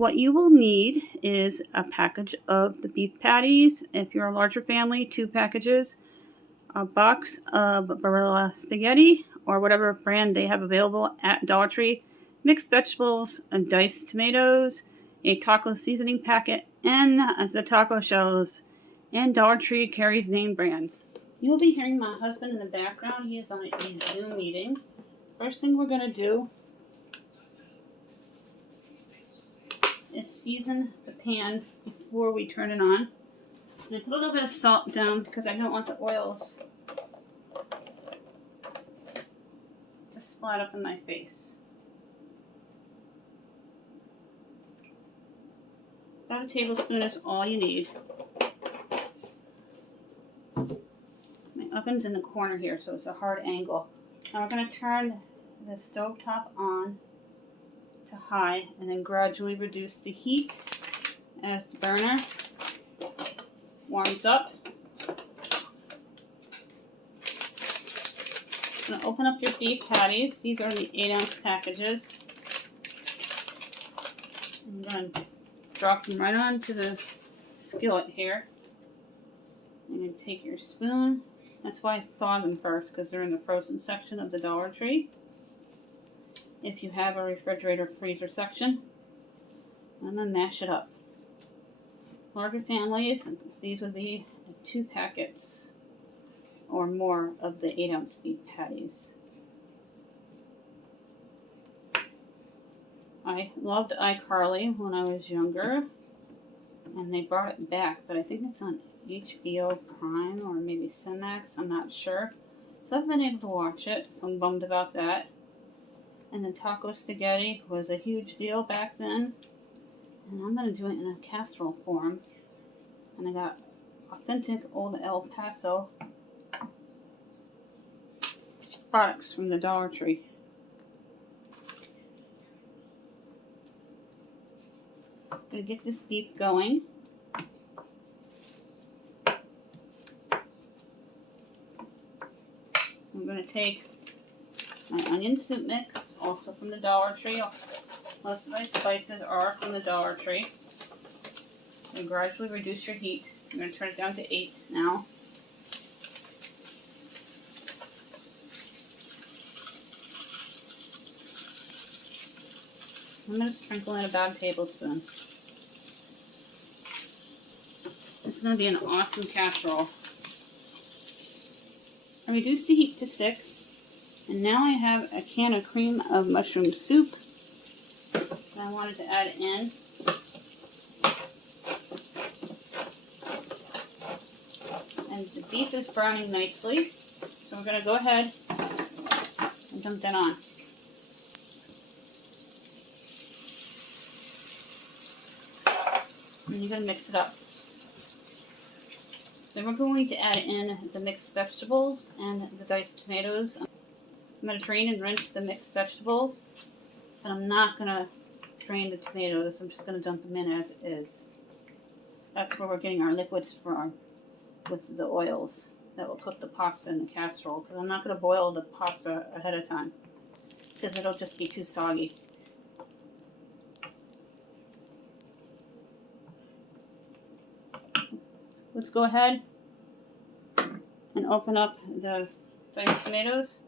What you will need is a package of the beef patties. If you're a larger family, 2 packages, a box of Barilla spaghetti or whatever brand they have available at Dollar Tree, mixed vegetables, diced tomatoes, a taco seasoning packet, and the taco shells. And Dollar Tree carries name brands. You will be hearing my husband in the background. He is on a Zoom meeting. First thing we're going to do is season the pan before we turn it on. And I put a little bit of salt down because I don't want the oils to splat up in my face. About a tablespoon is all you need. My oven's in the corner here, so it's a hard angle. Now we're going to turn the stovetop on to high and then gradually reduce the heat as the burner warms up. I'm going to open up your beef patties. These are the 8-ounce packages. I'm going to drop them right onto the skillet here. I'm going to take your spoon. That's why I thaw them first, because they're in the frozen section of the Dollar Tree. If you have a refrigerator freezer section, I'm going to mash it up. Larger families, these would be 2 packets or more of the 8-ounce beef patties. I loved iCarly when I was younger, and they brought it back, but I think it's on HBO Prime or maybe Cinemax, I'm not sure. So I've been able to watch it, so I'm bummed about that. And the taco spaghetti was a huge deal back then. And I'm going to do it in a casserole form. And I got authentic old El Paso products from the Dollar Tree. I'm going to get this beef going. I'm going to take my onion soup mix, also from the Dollar Tree. Most of my spices are from the Dollar Tree. And gradually reduce your heat. I'm going to turn it down to 8 now. I'm going to sprinkle in about a tablespoon. It's going to be an awesome casserole. I reduced the heat to 6, and now I have a can of cream of mushroom soup that I wanted to add in. And the beef is browning nicely, so we're going to go ahead and dump that on. And you're going to mix it up. Then we're going to add in the mixed vegetables and the diced tomatoes. I'm going to drain and rinse the mixed vegetables, but I'm not going to drain the tomatoes. I'm just going to dump them in as is. That's where we're getting our liquids from, with the oils that will cook the pasta in the casserole, because I'm not going to boil the pasta ahead of time, because it'll just be too soggy. Let's go ahead and open up the diced tomatoes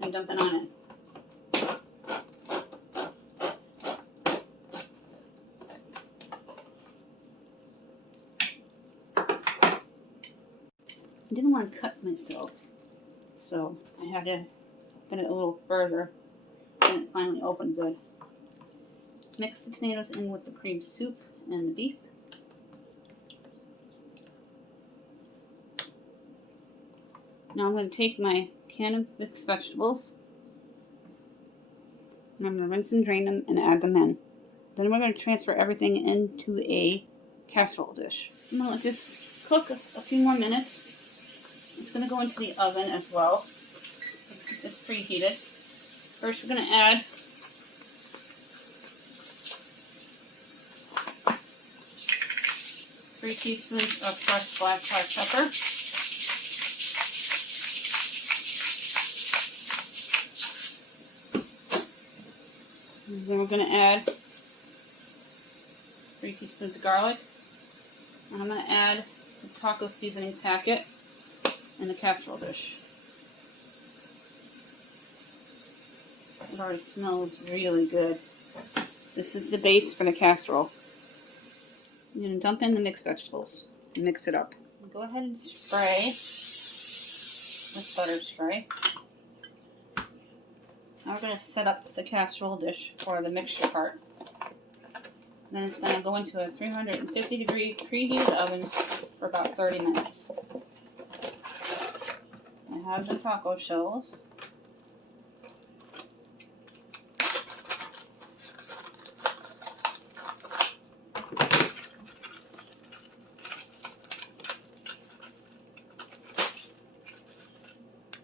and dump it on in. I didn't want to cut myself, so I had to open it a little further, and it finally opened good. Mix the tomatoes in with the cream soup and the beef. Now I'm going to take my can of mixed vegetables, and I'm going to rinse and drain them and add them in. Then we're going to transfer everything into a casserole dish. I'm going to let this cook a few more minutes. It's going to go into the oven as well. It's preheated. First we're going to add three teaspoons of fresh black pepper. And then we're going to add 3 teaspoons of garlic. And I'm going to add the taco seasoning packet in the casserole dish. It already smells really good. This is the base for the casserole. I'm going to dump in the mixed vegetables and mix it up. Go ahead and spray with butter spray. Now we're going to set up the casserole dish for the mixture part. Then it's going to go into a 350-degree preheated oven for about 30 minutes. I have the taco shells.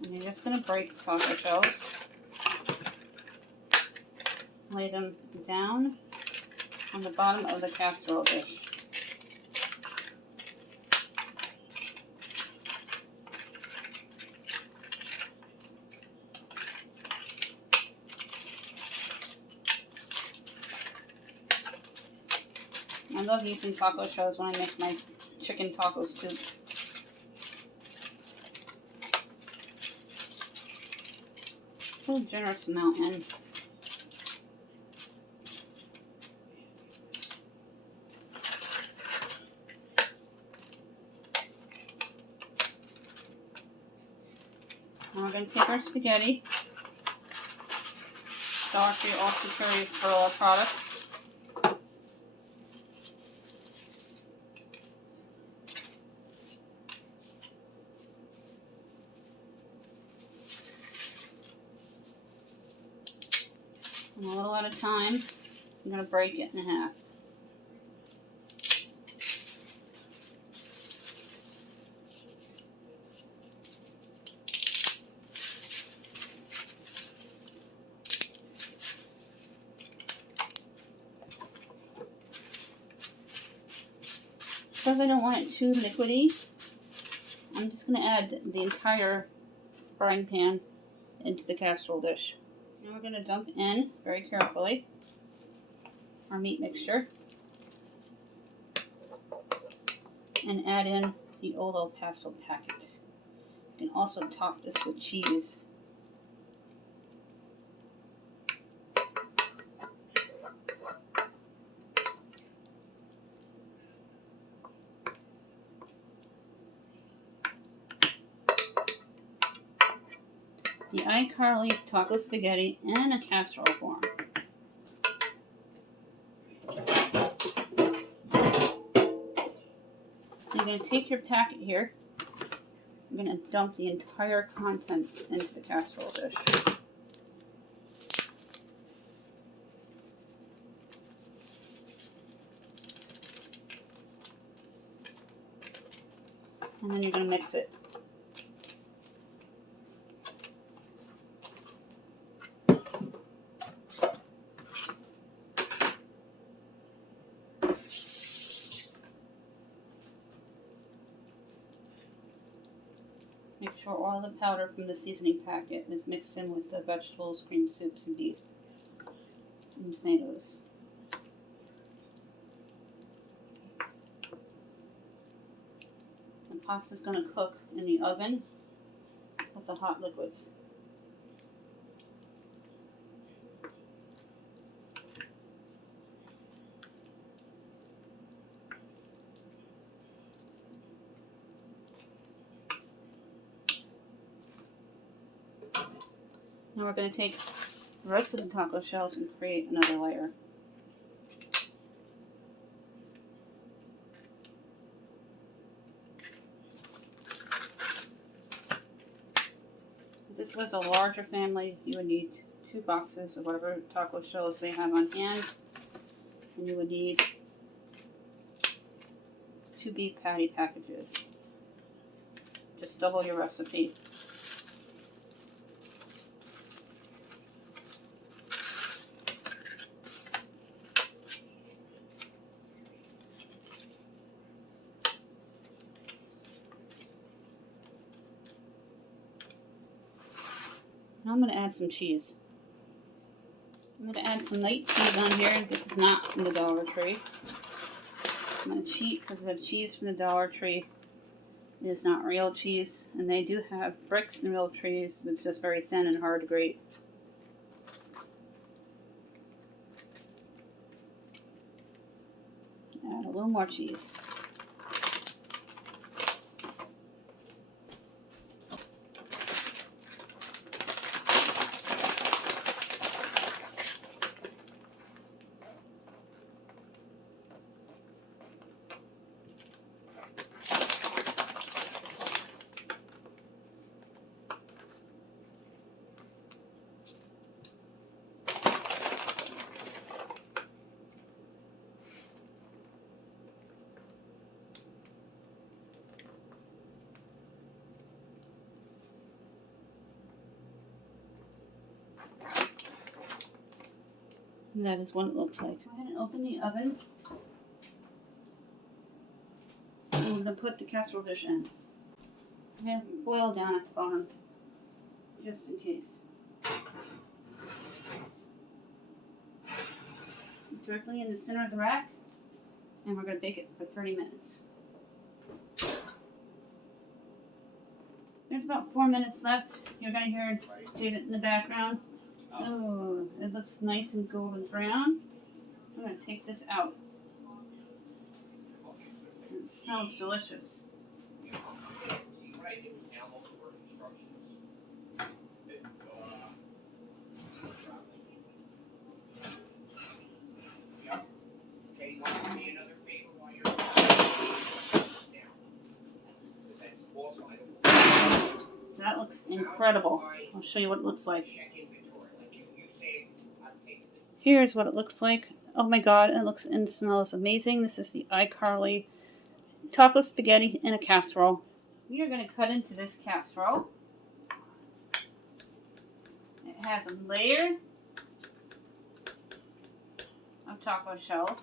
And you're just going to break the taco shells. Lay them down on the bottom of the casserole dish. I love using taco shells when I make my chicken taco soup. Put a generous amount in. Now we're going to take our spaghetti. Dollar Tree also carries Frugal products. And a little at a time, I'm going to break it in half. Because I don't want it too liquidy, I'm just going to add the entire frying pan into the casserole dish. Now we're going to dump in, very carefully, our meat mixture. And add in the Old El Paso packet. You can also top this with cheese. The iCarly taco spaghetti in a casserole form. You're going to take your packet here. You're going to dump the entire contents into the casserole dish. And then you're going to mix it. Make sure all the powder from the seasoning packet is mixed in with the vegetables, cream soups, and beef, and tomatoes. The pasta is going to cook in the oven with the hot liquids. Now we're going to take the rest of the taco shells and create another layer. If this was a larger family, you would need 2 boxes of whatever taco shells they have on hand. And you would need 2 beef patty packages. Just double your recipe. Now I'm going to add some cheese. I'm going to add some light cheese on here. This is not from the Dollar Tree. I'm going to cheat because the cheese from the Dollar Tree is not real cheese. And they do have bricks and real cheese, but it's just very thin and hard to grate. Add a little more cheese. And that is what it looks like. Go ahead and open the oven. And we're going to put the casserole dish in. I'm going to boil down at the bottom, just in case. Directly in the center of the rack, and we're going to bake it for 30 minutes. There's about 4 minutes left. You're going to hear David in the background. Oh, it looks nice and golden brown. I'm going to take this out. It smells delicious. That looks incredible. I'll show you what it looks like. Here's what it looks like. Oh my god, it looks and smells amazing. This is the iCarly Taco Spaghetti in a Casserole. We are going to cut into this casserole. It has a layer of taco shells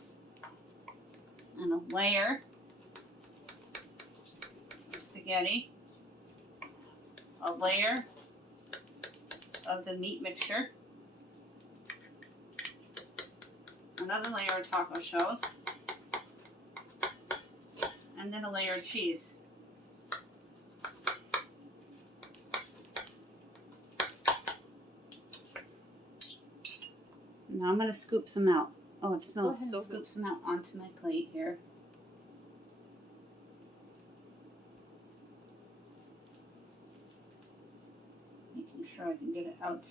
and a layer of spaghetti, a layer of the meat mixture, another layer of taco shells, and then a layer of cheese. Now I'm going to scoop some out. Oh, it smells so good. Scoop some out onto my plate here. Making sure I can get it out.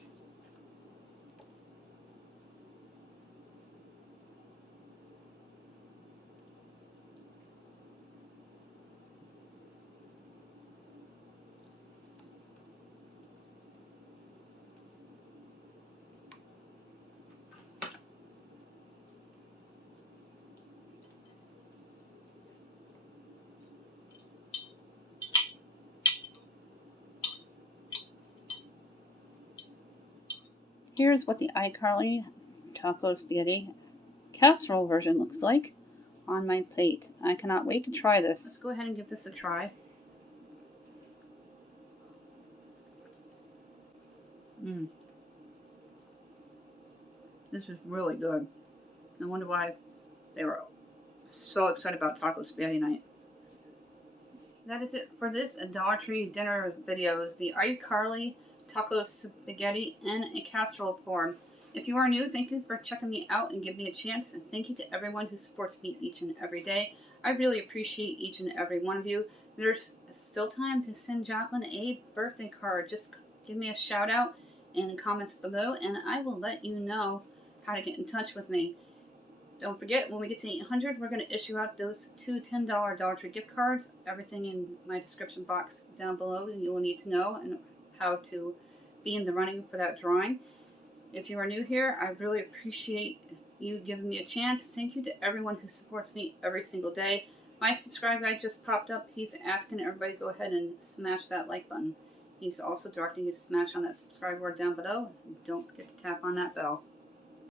Here's what the iCarly Taco Spaghetti Casserole version looks like on my plate. I cannot wait to try this. Let's go ahead and give this a try. This is really good. I wonder why they were so excited about Taco Spaghetti night. That is it for this Dollar Tree dinner videos. The iCarly Taco Spaghetti in a Casserole form. If you are new, thank you for checking me out and giving me a chance. And thank you to everyone who supports me each and every day. I really appreciate each and every one of you. There's still time to send Jaclyn a birthday card. Just give me a shout out in the comments below and I will let you know how to get in touch with me. Don't forget, when we get to 800, we're going to issue out those two $10 Dollar Tree gift cards. Everything in my description box down below you will need to know and how to be in the running for that drawing. If you are new here, I really appreciate you giving me a chance. Thank you to everyone who supports me every single day. My subscribe guy just popped up. He's asking everybody to go ahead and smash that like button. He's also directing you to smash on that subscribe word down below. And don't forget to tap on that bell.